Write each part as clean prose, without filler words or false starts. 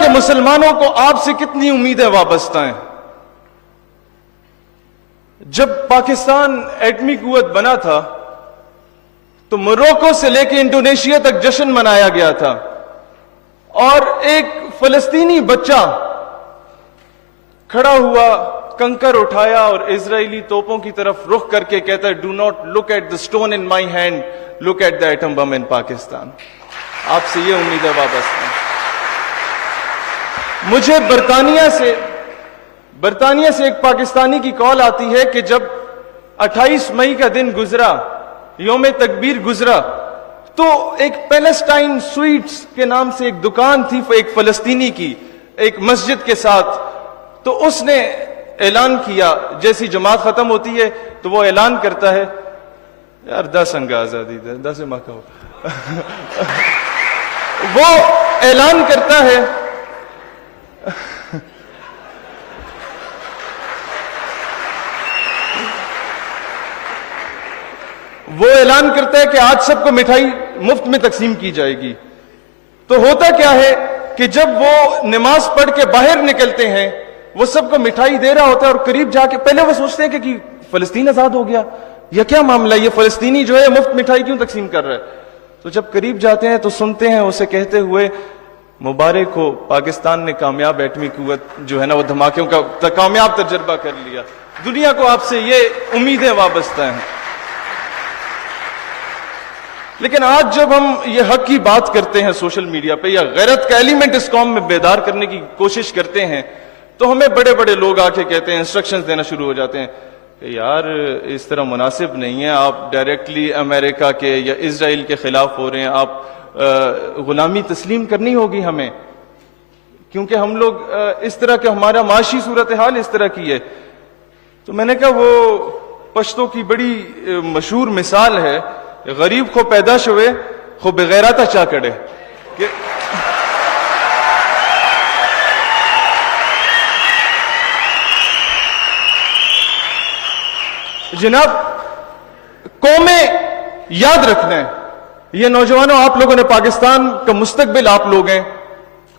کے مسلمانوں کو آپ سے کتنی امیدیں وابستہ ہیں. جب پاکستان ایٹمی قوت بنا تھا تو موروکو سے لے کے انڈونیشیا تک جشن منایا گیا تھا, اور ایک فلسطینی بچہ کھڑا ہوا, کنکر اٹھایا اور اسرائیلی توپوں کی طرف رخ کر کے کہتا ہے, do not look at the stone in my hand, look at the atom bomb in Pakistan. آپ سے یہ امیدیں وابستہ ہیں. مجھے برطانیہ سے ایک پاکستانی کی کال آتی ہے کہ جب 28 مئی کا دن گزرا, یوم تکبیر گزرا, تو ایک پیلسٹائن سویٹس کے نام سے ایک دکان تھی ایک فلسطینی کی, ایک مسجد کے ساتھ. تو اس نے اعلان کیا, جیسی جماعت ختم ہوتی ہے تو وہ اعلان کرتا ہے, یار 10 انگا آزادی دے 10 ماہ کا وہ اعلان کرتا ہے کہ آج سب کو مٹھائی مفت میں تقسیم کی جائے گی. تو ہوتا کیا ہے کہ جب وہ نماز پڑھ کے باہر نکلتے ہیں, وہ سب کو مٹھائی دے رہا ہوتا ہے, اور قریب جا کے پہلے وہ سوچتے ہیں کہ فلسطین آزاد ہو گیا یا کیا معاملہ, یہ فلسطینی جو ہے مفت مٹھائی کیوں تقسیم کر رہا ہے. تو جب قریب جاتے ہیں تو سنتے ہیں اسے کہتے ہوئے, مبارک ہو, پاکستان نے کامیاب ایٹمی قوت جو ہے نا وہ دھماکوں کا کامیاب تجربہ کر لیا. دنیا کو آپ سے یہ امیدیں وابستہ ہیں. لیکن آج جب ہم یہ حق کی بات کرتے ہیں سوشل میڈیا پہ, یا غیرت کا ایلیمنٹ اس قوم میں بیدار کرنے کی کوشش کرتے ہیں, تو ہمیں بڑے بڑے لوگ آ کے کہتے ہیں, انسٹرکشنز دینا شروع ہو جاتے ہیں کہ یار اس طرح مناسب نہیں ہے, آپ ڈائریکٹلی امریکہ کے یا اسرائیل کے خلاف ہو رہے ہیں, آپ غلامی تسلیم کرنی ہوگی ہمیں, کیونکہ ہم لوگ اس طرح کہ ہمارا معاشی صورتحال اس طرح کی ہے. تو میں نے کہا وہ پشتوں کی بڑی مشہور مثال ہے, غریب کو پیدا شوے خو بغیرتا چا کڑے, کہ جناب قومیں یاد رکھنا ہے, یہ نوجوانوں آپ لوگوں نے پاکستان کا مستقبل آپ لوگ ہیں.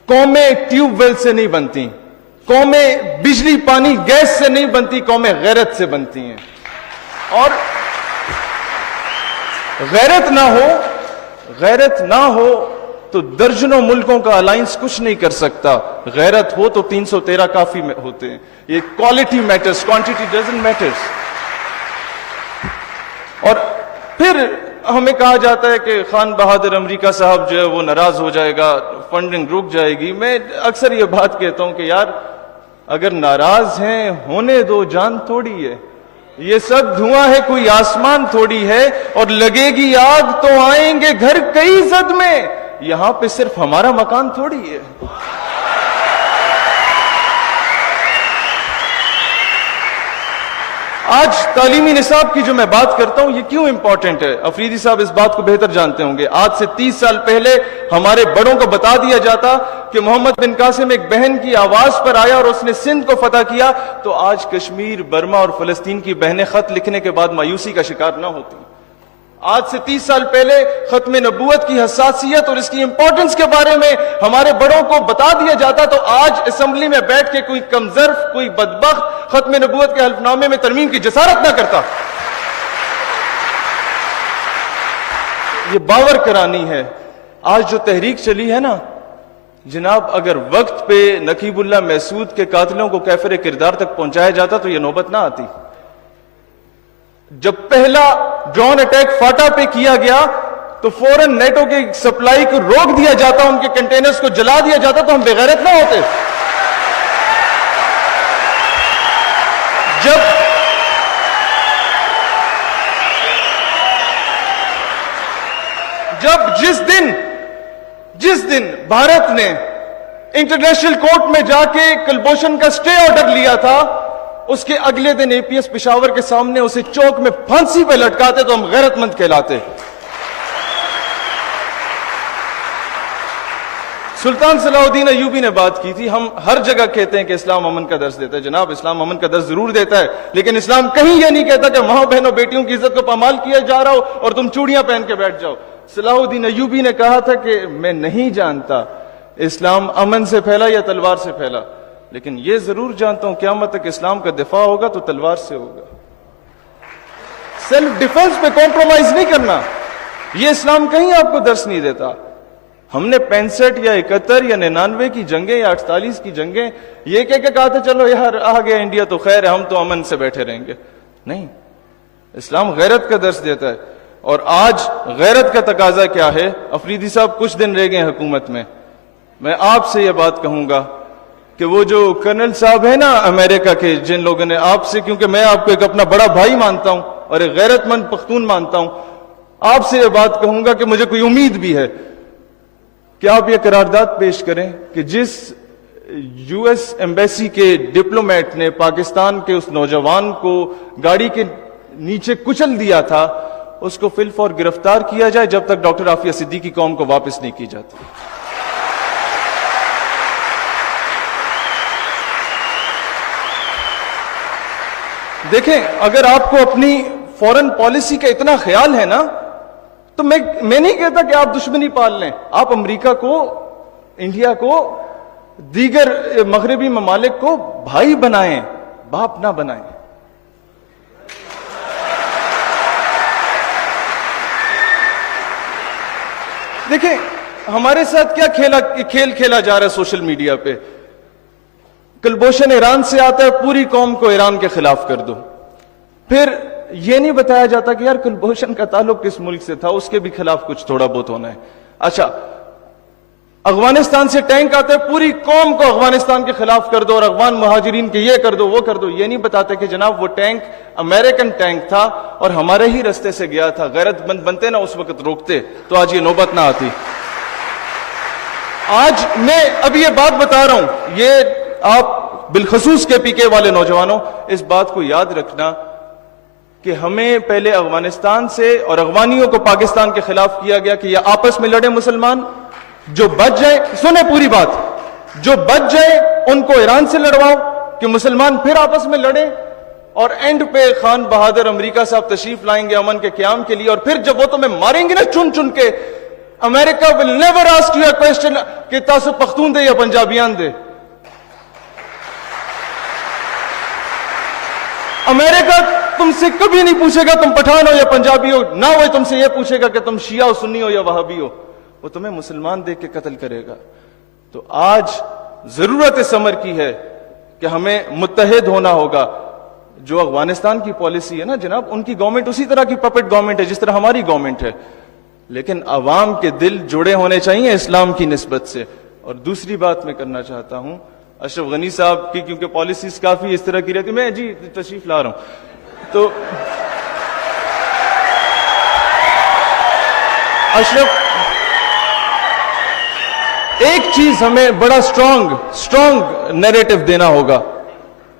قومیں ٹیوب ویل سے نہیں بنتی, قومیں بجلی پانی گیس سے نہیں بنتی, قومیں غیرت سے بنتی ہیں. اور غیرت نہ ہو تو درجنوں ملکوں کا الائنس کچھ نہیں کر سکتا. غیرت ہو تو 313 کافی ہوتے ہیں. یہ quality matters, quantity doesn't matters. اور پھر ہمیں کہا جاتا ہے کہ خان بہادر امریکہ صاحب جو ہے وہ ناراض ہو جائے گا, فنڈنگ رک جائے گی. میں اکثر یہ بات کہتا ہوں کہ یار اگر ناراض ہیں ہونے دو, جان تھوڑی ہے, یہ سب دھواں ہے, کوئی آسمان تھوڑی ہے, اور لگے گی آگ تو آئیں گے گھر کئی زد میں, یہاں پہ صرف ہمارا مکان تھوڑی ہے. آج تعلیمی نصاب کی جو میں بات کرتا ہوں یہ کیوں امپورٹنٹ ہے, افریدی صاحب اس بات کو بہتر جانتے ہوں گے. آج سے 30 سال پہلے ہمارے بڑوں کو بتا دیا جاتا کہ محمد بن قاسم ایک بہن کی آواز پر آیا اور اس نے سندھ کو فتح کیا, تو آج کشمیر, برما اور فلسطین کی بہنیں خط لکھنے کے بعد مایوسی کا شکار نہ ہوتی. آج سے 30 سال پہلے ختم نبوت کی حساسیت اور اس کی امپورٹنس کے بارے میں ہمارے بڑوں کو بتا دیا جاتا, تو آج اسمبلی میں بیٹھ کے کوئی کمزرف, کوئی بدبخت ختم نبوت کے حلف نامے میں ترمیم کی جسارت نہ کرتا. یہ باور کرانی ہے. آج جو تحریک چلی ہے نا جناب, اگر وقت پہ نقیب اللہ محسود کے قاتلوں کو کیفر کردار تک پہنچایا جاتا تو یہ نوبت نہ آتی. جب پہلا ڈرون اٹیک فاٹا پہ کیا گیا تو فوراً نیٹو کی سپلائی کو روک دیا جاتا, ان کے کنٹینرز کو جلا دیا جاتا, تو ہم بغیرت نہ ہوتے. جس دن بھارت نے انٹرنیشنل کورٹ میں جا کے کلبھوشن کا سٹے آرڈر لیا تھا, اس کے اگلے دن اے پی ایس پشاور کے سامنے اسے چوک میں پھانسی پہ لٹکاتے تو ہم غیرت مند کہلاتے. سلطان صلاح الدین ایوبی نے بات کی تھی, ہم ہر جگہ کہتے ہیں کہ اسلام امن کا درس دیتا ہے. جناب اسلام امن کا درس ضرور دیتا ہے, لیکن اسلام کہیں یہ نہیں کہتا کہ ماں بہنوں بیٹیوں کی عزت کو پامال کیا جا رہا ہو اور تم چوڑیاں پہن کے بیٹھ جاؤ. صلاح الدین ایوبی نے کہا تھا کہ میں نہیں جانتا اسلام امن سے پھیلا یا تلوار سے پھیلا، لیکن یہ ضرور جانتا ہوں قیامت تک اسلام کا دفاع ہوگا تو تلوار سے ہوگا. سیلف ڈیفنس پہ کمپرومائز نہیں کرنا، یہ اسلام کہیں آپ کو درس نہیں دیتا. ہم نے 65 یا 71 یا 99 کی جنگیں یا 48 کی جنگیں یہ کہہ کے کہا تھا چلو یار آ گیا انڈیا تو خیر ہے، ہم تو امن سے بیٹھے رہیں گے. نہیں، اسلام غیرت کا درس دیتا ہے. اور آج غیرت کا تقاضا کیا ہے؟ افریدی صاحب کچھ دن رہ گئے ہیں حکومت میں آپ سے یہ بات کہوں گا کہ وہ جو کرنل صاحب ہیں نا امریکہ کے، جن لوگوں نے آپ سے، کیونکہ میں آپ کو ایک اپنا بڑا بھائی مانتا ہوں اور ایک غیرت مند پختون مانتا ہوں، آپ سے یہ بات کہوں گا کہ مجھے کوئی امید بھی ہے کہ آپ یہ قرارداد پیش کریں کہ جس یو ایس ایمبیسی کے ڈپلومیٹ نے پاکستان کے اس نوجوان کو گاڑی کے نیچے کچل دیا تھا، اس کو فی الفور گرفتار کیا جائے جب تک ڈاکٹر عافیہ صدیقی قوم کو واپس نہیں کی جاتی. دیکھیں، اگر آپ کو اپنی فورن پالیسی کا اتنا خیال ہے نا تو میں نہیں کہتا کہ آپ دشمنی پال لیں. آپ امریکہ کو، انڈیا کو، دیگر مغربی ممالک کو بھائی بنائیں، باپ نہ بنائیں. دیکھیں ہمارے ساتھ کیا کھیل کھیلا جا رہا ہے سوشل میڈیا پہ. کلبھوشن ایران سے آتا ہے، پوری قوم کو ایران کے خلاف کر دو. پھر یہ نہیں بتایا جاتا کہ یار کلبھوشن کا تعلق کس ملک سے تھا، اس کے بھی خلاف کچھ تھوڑا بہت ہونا ہے. اچھا، افغانستان سے ٹینک آتا ہے، پوری قوم کو افغانستان کے خلاف کر دو اور افغان مہاجرین کے یہ کر دو وہ کر دو. یہ نہیں بتاتے کہ جناب وہ ٹینک امریکن ٹینک تھا اور ہمارے ہی رستے سے گیا تھا. غیرت مند بنتے نا اس وقت روکتے تو آج یہ نوبت نہ آتی. آج میں ابھی یہ بات بتا رہا ہوں، یہ آپ بالخصوص کے پی کے والے نوجوانوں اس بات کو یاد رکھنا کہ ہمیں پہلے افغانستان سے اور افغانیوں کو پاکستان کے خلاف کیا گیا کہ یہ آپس میں لڑے مسلمان، جو بچ جائے، سنیں پوری بات، جو بچ جائے ان کو ایران سے لڑواؤ کہ مسلمان پھر آپس میں لڑیں، اور اینڈ پہ خان بہادر امریکہ صاحب تشریف لائیں گے امن کے قیام کے لیے، اور پھر جب وہ تمہیں ماریں گے نا چن چن کے، امریکہ will never ask you a question کہ تاسو پختون دے یا پنجابیان دے. امریکہ تم سے کبھی نہیں پوچھے گا تم پٹھان ہو یا پنجابی ہو، نہ وہ تم سے یہ پوچھے گا کہ تم شیعہ ہو، سنی ہو یا وہابی ہو. وہ تمہیں مسلمان دیکھ کے قتل کرے گا. تو آج ضرورت اس امر کی ہے کہ ہمیں متحد ہونا ہوگا. جو افغانستان کی پالیسی ہے نا جناب، ان کی گورنمنٹ اسی طرح کی پپٹ گورنمنٹ ہے جس طرح ہماری گورنمنٹ ہے، لیکن عوام کے دل جڑے ہونے چاہیے اسلام کی نسبت سے. اور دوسری بات میں کرنا چاہتا ہوں اشرف غنی صاحب کی، کیونکہ پالیسیز کافی اس طرح کی رہتی، میں جی تشریف لا رہا ہوں. تو اشرف، ایک چیز ہمیں بڑا سٹرونگ نیریٹو دینا ہوگا.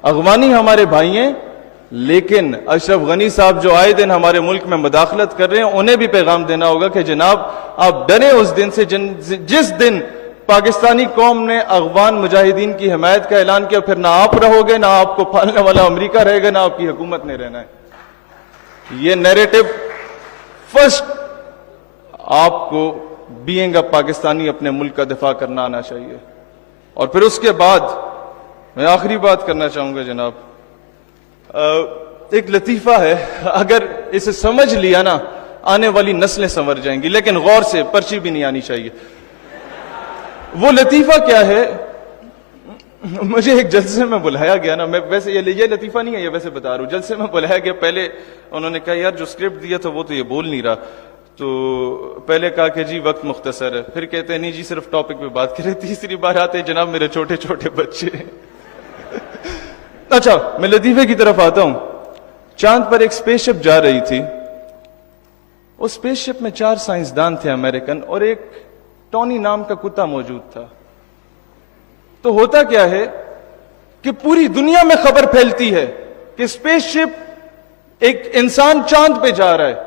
افغانی ہمارے بھائی ہیں، لیکن اشرف غنی صاحب جو آئے دن ہمارے ملک میں مداخلت کر رہے ہیں، انہیں بھی پیغام دینا ہوگا کہ جناب آپ ڈریں اس دن سے جس دن پاکستانی قوم نے افغان مجاہدین کی حمایت کا اعلان کیا. پھر نہ آپ رہو گے، نہ آپ کو پالنے والا امریکہ رہے گا، نہ آپ کی حکومت نے رہنا ہے. یہ نیریٹو فرسٹ آپ کو بینگ اے پاکستانی اپنے ملک کا دفاع کرنا آنا چاہیے. اور پھر اس کے بعد میں آخری بات کرنا چاہوں گا جناب، ایک لطیفہ ہے، اگر اسے سمجھ لیا نا آنے والی نسلیں سنور جائیں گی، لیکن غور سے، پرچی بھی نہیں آنی چاہیے. وہ لطیفہ کیا ہے؟ مجھے ایک جلسے میں بلایا گیا نا، میں ویسے یہ لطیفہ نہیں ہے، یہ ویسے بتا رہا ہوں. جلسے میں بلایا گیا، پہلے انہوں نے کہا یار جو اسکرپٹ دیا تھا وہ تو یہ بول نہیں رہا. تو پہلے کہا کہ جی وقت مختصر ہے، پھر کہتے ہیں نہیں جی صرف ٹاپک پہ بات کریں. تیسری بار آتے ہیں جناب میرے چھوٹے چھوٹے بچے. اچھا میں لطیفے کی طرف آتا ہوں. چاند پر ایک اسپیس شپ جا رہی تھی. اس اسپیس شپ میں 4 سائنسدان تھے امریکن، اور ایک ٹونی نام کا کتا موجود تھا. تو ہوتا کیا ہے کہ پوری دنیا میں خبر پھیلتی ہے کہ اسپیس شپ ایک انسان چاند پہ جا رہا ہے.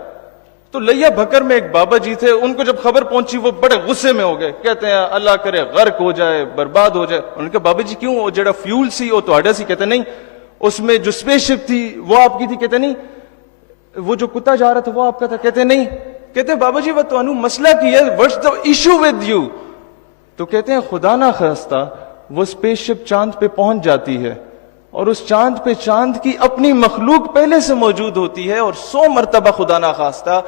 تو لیا بھکر میں ایک بابا جی تھے، ان کو جب خبر پہنچی وہ بڑے غصے میں ہو گئے، کہتے ہیں اللہ کرے غرق ہو جائے، برباد ہو جائے. انہوں نے کہا بابا جی کیوں؟ وہ جڑا فیول سی وہ تو سی. کہتے نہیں، اس میں جو اسپیس شپ تھی وہ آپ کی تھی. کہتے نہیں، وہ جو کتا جا رہا تھا وہ آپ کا تھا. کہتے نہیں. کہتے بابا جی وہ تو مسئلہ کی ہے، what's the issue with you? تو کہتے ہیں خدا نہ خواستہ وہ اسپیس شپ چاند پہ پہنچ جاتی ہے اور اس چاند پہ چاند کی اپنی مخلوق پہلے سے موجود ہوتی ہے, اور 100 مرتبہ خدا نہ خواستہ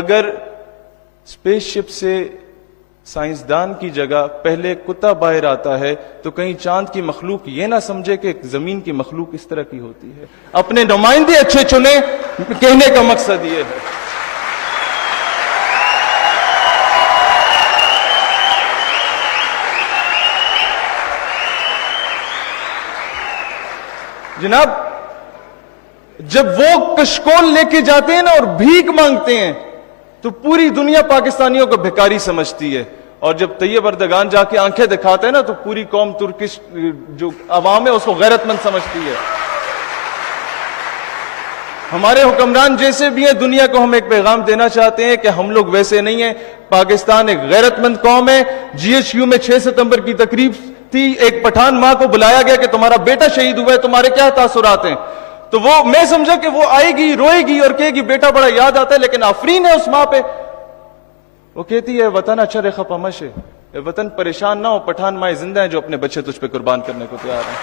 اگر اسپیس شپ سے سائنسدان کی جگہ پہلے کتا باہر آتا ہے تو کہیں چاند کی مخلوق یہ نہ سمجھے کہ زمین کی مخلوق اس طرح کی ہوتی ہے. اپنے نمائندے اچھے چنیں, کہنے کا مقصد یہ ہے. جناب جب وہ کشکول لے کے جاتے ہیں نا اور بھیک مانگتے ہیں تو پوری دنیا پاکستانیوں کو بھکاری سمجھتی ہے, اور جب طیب اردگان جا کے آنکھیں دکھاتے ہیں نا تو پوری قوم ترکش جو عوام ہے اس کو غیرت مند سمجھتی ہے. ہمارے حکمران جیسے بھی ہیں, دنیا کو ہم ایک پیغام دینا چاہتے ہیں کہ ہم لوگ ویسے نہیں ہیں. پاکستان ایک غیرت مند قوم ہے. GHU میں 6 ستمبر کی تقریب تھی, ایک پٹھان ماں کو بلایا گیا کہ تمہارا بیٹا شہید ہوا ہے, تمہارے کیا تاثرات ہیں؟ تو وہ میں سمجھا کہ وہ آئے گی, روئے گی اور کہے گی بیٹا بڑا یاد آتا ہے, لیکن آفرین ہے اس ماں پہ. وہ کہتی ہے وطن اچھا رے خپا مشے, وطن پریشان نہ ہو, پٹھان مائیں زندہ ہیں جو اپنے بچے تجھ پہ قربان کرنے کو تیار ہیں.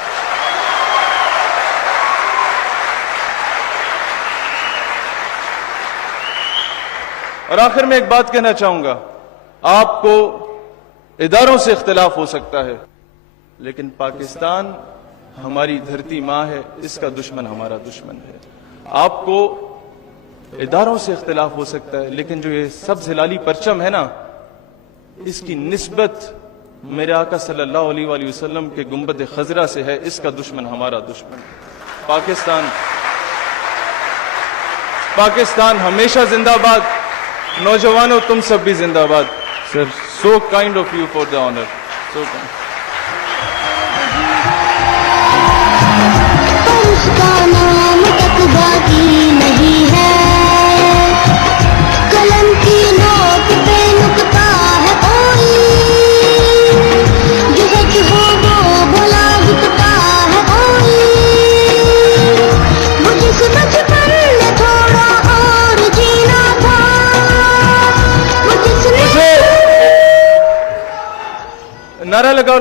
اور آخر میں ایک بات کہنا چاہوں گا, آپ کو اداروں سے اختلاف ہو سکتا ہے لیکن پاکستان ہماری دھرتی ماں ہے, اس کا دشمن ہمارا دشمن ہے. آپ کو اداروں سے اختلاف ہو سکتا ہے لیکن جو یہ سبز ہلالی پرچم ہے نا, اس کی نسبت میرے آقا صلی اللہ علیہ وآلہ وسلم کے گنبد خضرا سے ہے, اس کا دشمن ہمارا دشمن. پاکستان ہمیشہ زندہ باد. نوجوانوں تم سب بھی زندہ باد. سر, so kind of you for the honor. So kind. اس کا نام تک باقی نہیں ہے, قلم کی نوک پہ نکتا ہے کوئی, جو سچ ہو وہ بھلا دکھتا ہے کوئی, وہ جس بچپن میں تھوڑا اور جینا تھا, وہ جس نے نعرہ لگاؤ.